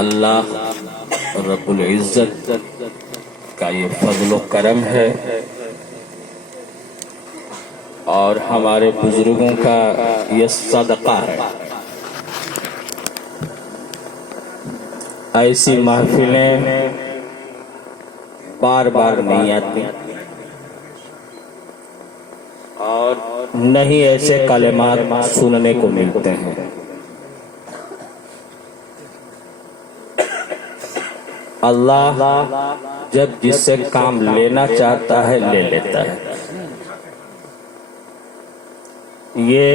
अल्लाह रब्बुल इज़्ज़त का ये फज़्ल व करम है और हमारे बुजुर्गों का ये सदका है। ऐसी महफिलें बार बार नहीं आती और नहीं ऐसे कलेमात सुनने को मिलते हैं। अल्लाह जब जिससे काम लेना चाहता है ले लेता है। ये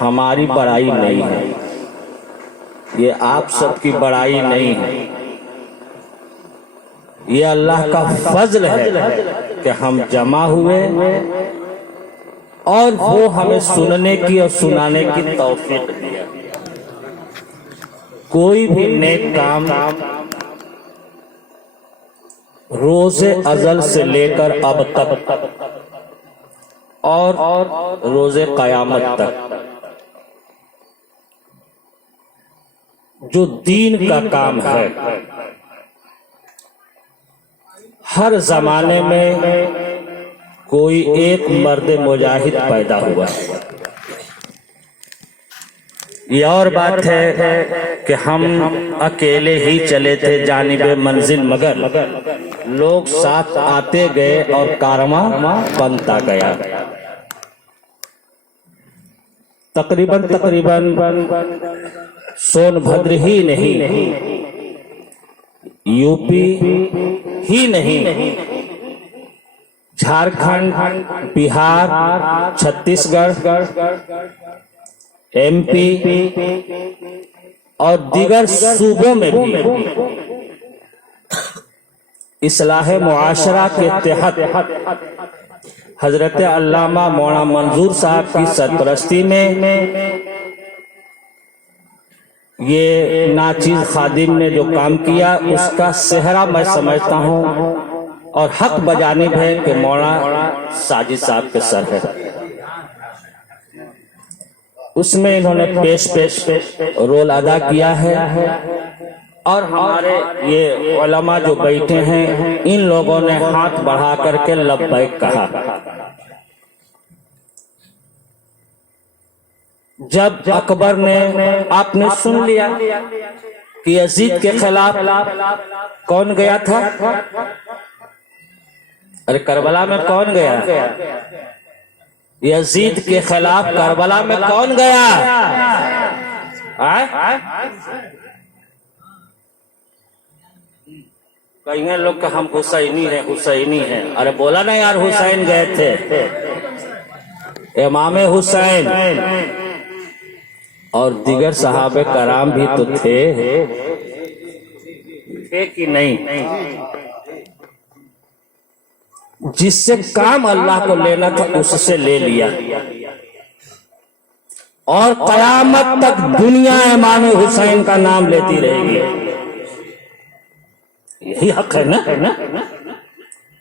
हमारी बड़ाई नहीं है, ये आप सबकी बड़ाई नहीं है, ये अल्लाह का फजल है कि हम जमा हुए और वो हमें सुनने की और सुनाने की तौफीक दिया। कोई भी नेक काम रोज़े अज़ल से लेकर अब तक और रोज़े क़यामत तक जो दीन का काम है, हर जमाने में कोई एक मर्द मुजाहिद पैदा हुआ है। ये और बात है कि हम अकेले ही चले थे जानिबे मंजिल, मगर लोग साथ आते गए और कारवां बनता गया। तकरीबन सोनभद्र ही नहीं, यूपी ही नहीं, झारखंड, बिहार, छत्तीसगढ़, एमपी और दीगर सूबों में भी इस्लाह मुआशरा के तहत हजरत अल्लामा मौलाना मंजूर साहब की सरपरस्ती में ये नाचीज खादिम ने जो काम किया उसका सेहरा मैं समझता हूँ और हक बजानिब है कि मौलाना साजिद साहब के सर है। उसमें इन्होंने पेश रोल अदा किया है और हमारे ये उलमा जो बैठे हैं इन लोगों ने हाथ बढ़ा करके लब्बैक कहा। जब अकबर ने, आपने सुन लिया कि यजीद के खिलाफ कौन गया था? अरे करबला में कौन गया? यजीद के खिलाफ करबला में कौन गया? कहीं लोग का हम हुसैनी है, हुसैनी है। अरे बोला ना यार, हुसैन गए थे, इमाम हुसैन और दीगर सहाबे कराम भी तो थे कि नहीं? जिससे काम अल्लाह को लेना था उससे ले लिया और कयामत तक दुनिया इमाम हुसैन का नाम लेती रहेगी। यही हक है ना?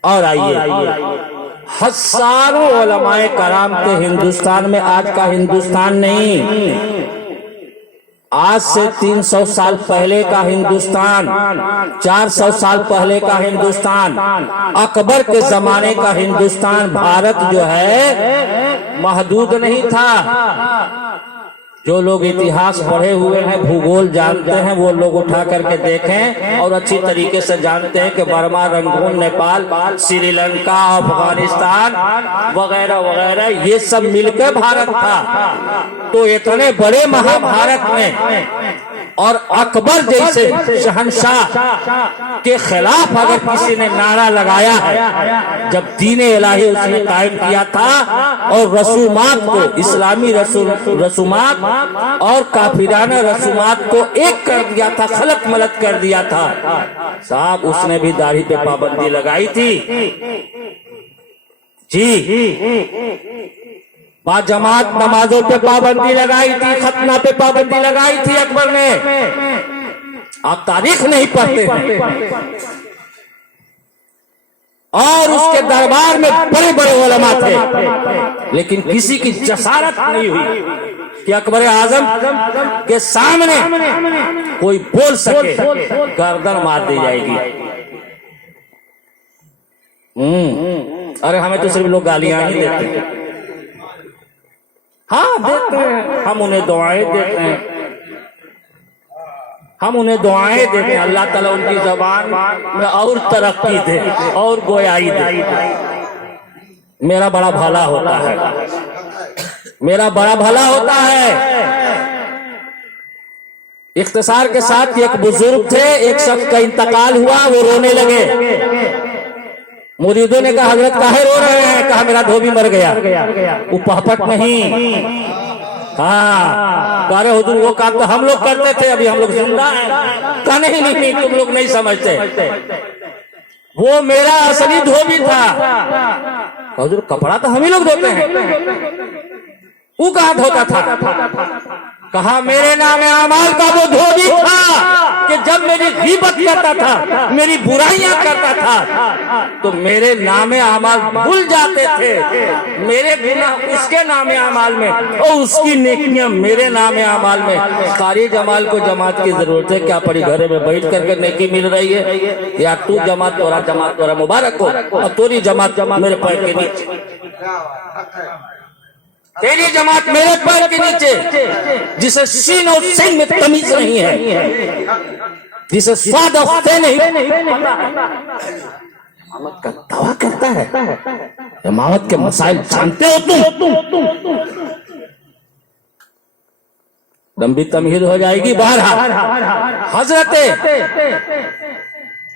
और आइए, हजारों उलमाए कराम थे हिंदुस्तान में। आज का हिंदुस्तान नहीं, आज से 300 साल पहले का हिंदुस्तान, 400 साल पहले का हिंदुस्तान, अकबर के जमाने का हिंदुस्तान, भारत जो है महदूद नहीं था। जो लोग इतिहास पढ़े हुए हैं, भूगोल जानते हैं, वो लोग उठा करके देखें और अच्छी तरीके से जानते हैं कि बर्मा, रंगून, नेपाल, श्रीलंका, अफगानिस्तान वगैरह वगैरह ये सब मिलकर भारत था। तो इतने बड़े महाभारत में और अकबर जैसे शहंशाह के खिलाफ अगर किसी ने नारा लगाया है, जब दीन इलाही उसने कायम किया था और रसूमात को, इस्लामी रसूमात और काफिराना रसूमात को एक कर दिया था, खलत मलत कर दिया था साहब, उसने भी दाढ़ी पे पाबंदी लगाई थी जी। बाजमात नमाजों पे पाबंदी लगाई थी, खतना पे पाबंदी लगाई थी अकबर ने। आप तारीख नहीं पढ़ते हैं। और उसके दरबार में बड़े बड़े उलमा थे, लेकिन किसी की जसारत नहीं हुई कि अकबर आजम के सामने कोई बोल सके, गर्दन मार दी जाएगी। अरे हमें तो सिर्फ लोग गालियां ही देते हैं। हाँ देते हैं, हम उन्हें दुआएं देते हैं, हम उन्हें दुआएं देते हैं। अल्लाह ताला उनकी जबान में और तरक्की दे और गोयाई दे। मेरा बड़ा भला होता है, मेरा बड़ा भला होता है। इख्तिसार के साथ एक बुजुर्ग थे, एक शख्स का इंतकाल हुआ, वो रोने लगे। मुरीदों ने कहा हजरत काहे रो रहे हैं? कहा मेरा धोबी मर गया। वो पहपट नहीं, हाँ कह रहे हुजूर वो काम तो हम लोग करते थे, अभी हम लोग जिंदा हैं। कहा नहीं, तुम लोग नहीं समझते, वो मेरा असली धोबी था। हुजूर कपड़ा तो हम ही लोग धोते हैं, वो कहाँ धोता था? कहा मेरे नाम अमाल का वो धोबी था कि जब मेरी गीबत करता था, मेरी बुराइयां करता था, तो मेरे नाम अमाल भूल जाते थे। मेरे गुनाह उसके नाम अमाल में और उसकी नेकियां मेरे नाम अमाल में। कारी जमाल को जमात की जरूरत है क्या? पड़ी घरे में बैठ करके नेकी मिल रही है, या तू जमात तोरा मुबारक हो और तोरी जमात मेरे पैर के नीचे, तेरी जमात मेरे पैर के नीचे, जिसे सीन और सिन में तमीज नहीं है, जिसे स्वाद और से नहीं इमामत का दावा करता है। इमामत के मसाइल जानते हो तुम? लंबी तमहीद हो जाएगी। बहरहाल हजरते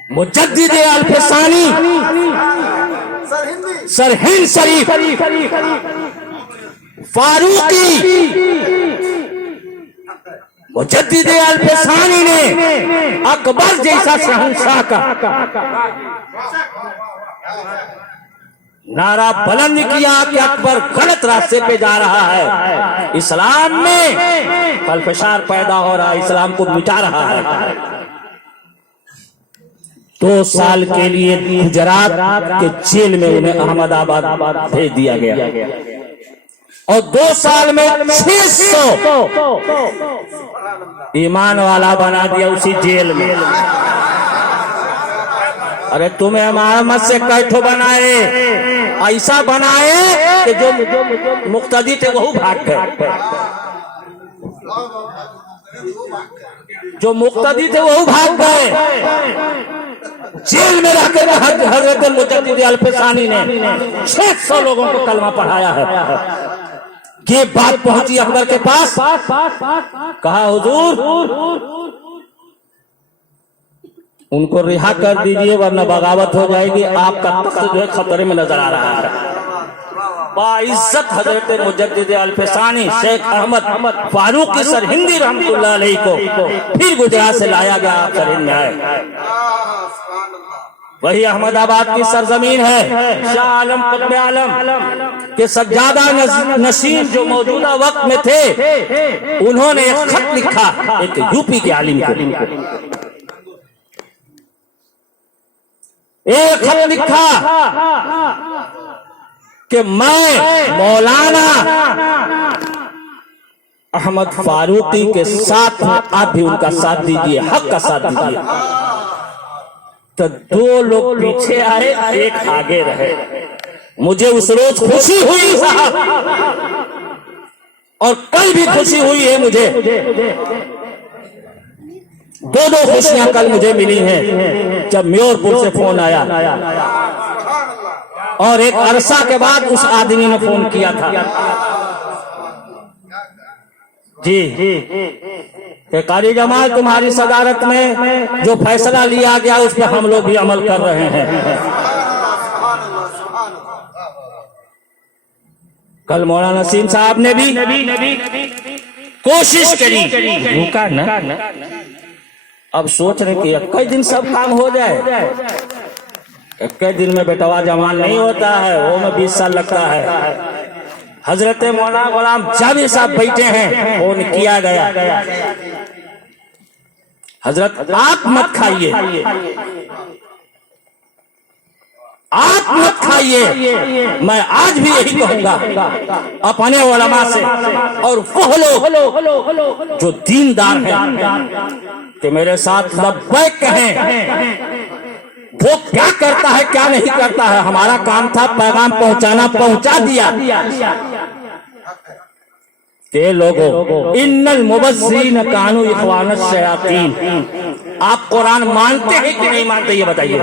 मुजद्दिद अल-फसानी सरहिंद शरीफ फारूकी मुजद्दिद अल-फसानी ने अकबर जैसा शहंशाह का नारा बुलंद किया कि अकबर गलत रास्ते पे जा रहा है, इस्लाम में कलफशार पैदा हो रहा है, इस्लाम को मिटा रहा है। 2 साल के लिए गुजरात के जेल में उन्हें अहमदाबाद भेज दिया गया और 2 साल में 600 ईमान वाला बना दिया उसी जेल में। अरे तुम्हें मोहम्मद से कैठो बनाए, ऐसा बनाए कि जो मुक्तदी थे वही भाग गए, जो मुक्तदी थे वही भाग गए। जेल में रहकर हजरत मुजद्दिद अल-फसानी ने 600 लोगों को कलमा पढ़ाया है। ये बात पहुंची अकबर के पास, कहा हुजूर उनको रिहा कर दीजिए वरना बगावत हो जाएगी, आपका तख्त जो है खतरे में नजर आ रहा है। बाइज्जत हजरत मुजद्दिद अल-फसानी शेख अहमद फारूकी सरहिंदी रहमतुल्लाह अलैहि को फिर गुजरात से लाया गया, आप सरहिंद में आए। वही अहमदाबाद की सरजमीन है। शाह आलम कुतुब आलम के सज्जादा नशीन जो मौजूदा वक्त में थे, उन्होंने एक खत लिखा एक यूपी के आलिम को, एक खत लिखा कि मैं मौलाना अहमद फारूकी के साथ आप भी उनका साथ दीजिए, हक का साथ दीजिए। तो 2 लोग पीछे आए, एक आगे रहे। मुझे उस रोज खुशी हुई साहब, और कल भी खुशी हुई है मुझे। 2 खुशियां कल मुझे मिली हैं जब म्योरपुर से फोन आया और एक अरसा के बाद उस आदमी ने फोन किया था जी कि कारी जमाल तुम्हारी सदारत में जो फैसला लिया गया उस पर हम लोग भी अमल कर रहे हैं। कल मौलाना नसीम साहब ने भी कोशिश करी, रुका ना। अब सोच रहे कि 21 दिन सब काम हो जाए। 21 दिन में बेटवा जवान नहीं होता है, वो में 20 साल लगता है। हजरत मौलाना गुलाम जाबिर साहब बैठे हैं, फोन किया गया, हजरत आप मत खाइए, आप मत खाइए। मैं आज भी यही कहूंगा अपने उलमा से और वो लोग जो दीनदार हैं कि मेरे साथ लब्बैक कहें। वो क्या करता है क्या नहीं करता है, हमारा काम था पैगाम पहुंचाना, पहुंचा दिया। के लोगों इन्नल मुबस्सिरीन कानू इख्वानश शयातीन। आप कुरान मानते हैं कि नहीं मानते ये बताइए।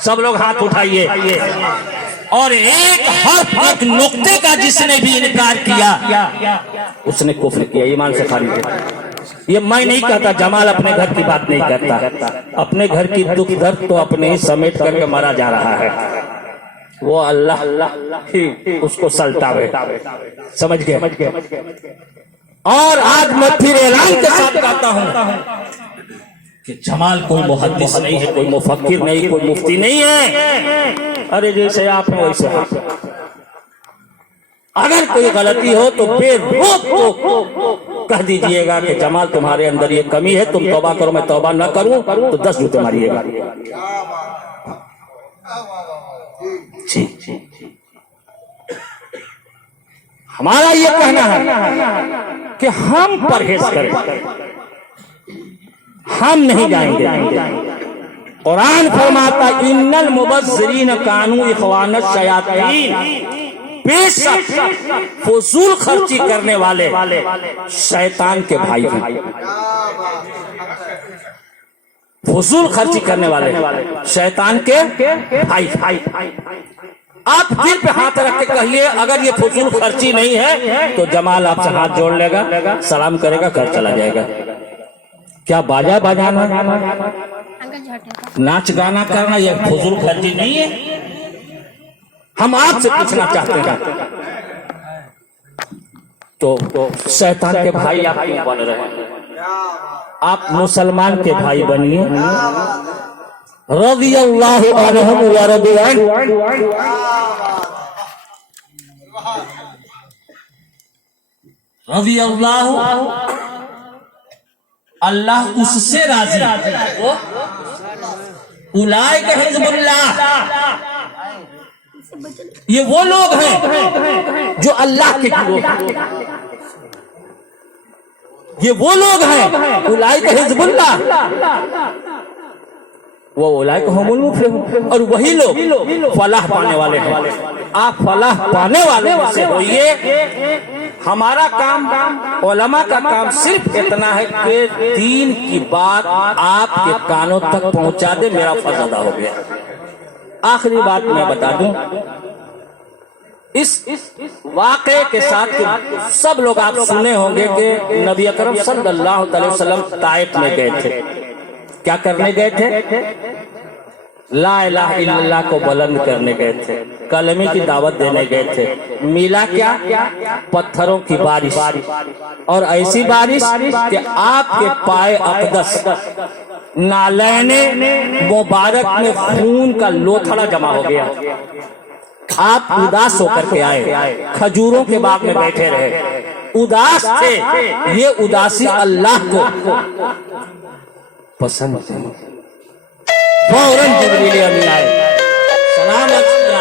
सब लोग हाथ उठाइए। और एक हर्फ एक नुक्ते का जिसने भी इनकार किया उसने कुफ्र किया, ईमान से खारिज है। ये मैं नहीं कहता, जमाल अपने घर की बात नहीं करता। अपने घर की दुख दर्द तो अपने ही समेट करके मरा जा रहा है। वो अल्लाह ही उसको सल्टावे, समझ गए। और आज मैं फिर ऐलान के साथ कहता हूं कि जमाल कोई मुहद्दिस नहीं है, कोई मुफक्किर नहीं, कोई मुफ्ती नहीं है। अरे जैसे आप हैं वैसे आप। अगर कोई गलती हो तो बेरोक तो कह दीजिएगा कि जमाल तुम्हारे अंदर ये कमी है, तुम तौबा करो। मैं तौबा न करूं तो 10 जूते मारिएगा। हमारा ये कहना है कि हम परहेज करें, हम नहीं जाएंगे। कुरान फरमाता इन्नल मुबस्सिरीन कानू इख्वानश शयातीन। बेशक फजूल खर्ची करने वाले शैतान के भाई हैं। फजूल खर्ची करने वाले शैतान के भाई। आप दिल पे हाथ रख के कहिए अगर ये फजूल खर्ची नहीं है तो जमाल आपसे हाथ जोड़ लेगा, सलाम करेगा, घर चला जाएगा। क्या बाजा बजाना, नाच गाना करना ये फजूल खर्ची नहीं है? हम आपसे पूछना चाहते हैं तो शैतान के भाई आप क्यों बन रहे हैं? आप मुसलमान के भाई बनिए। रज़ियल्लाहु अन्हुम व रज़ू अन्हु। रज़ियल्लाहु, अल्लाह उससे राजी। उलाइका हिज़्बुल्लाह, ये वो लोग हैं जो अल्लाह के गिरोह हैं। ये वो लोग हैं उलाइका हिज़्बुल्लाह, वो उलाइका हुमुल मुफ़्लिहून। और वही लोग फलाह पाने वाले हैं। आप फलाह पाने वाले से होइए। हमारा काम, उलमा का काम सिर्फ इतना है कि दीन की बात आपके कानों तक पहुंचा दे, मेरा फर्ज अदा हो गया। आखिरी बात मैं बता दूं, इस वाक़े के साथ सब लोग आप सुने होंगे कि नबी अकरम सल्लल्लाहु अलैहि वसल्लम ताइफ में गए थे। क्या करने गए थे? ला इलाहा इल्लल्लाह को बुलंद करने गए थे, कलमे की दावत देने गए थे। मिला क्या? पत्थरों की बारिश, और ऐसी बारिश कि आपके पाए अक़दस नालैने मुबारक में खून का लोथड़ा जमा हो गया। आप उदास होकर के आए, खजूरों के बाग में बैठे रहे, उदास थे। ये उदासी अल्लाह को पसंद है। फौरन जिब्रील अमीन आए, सलाम किया,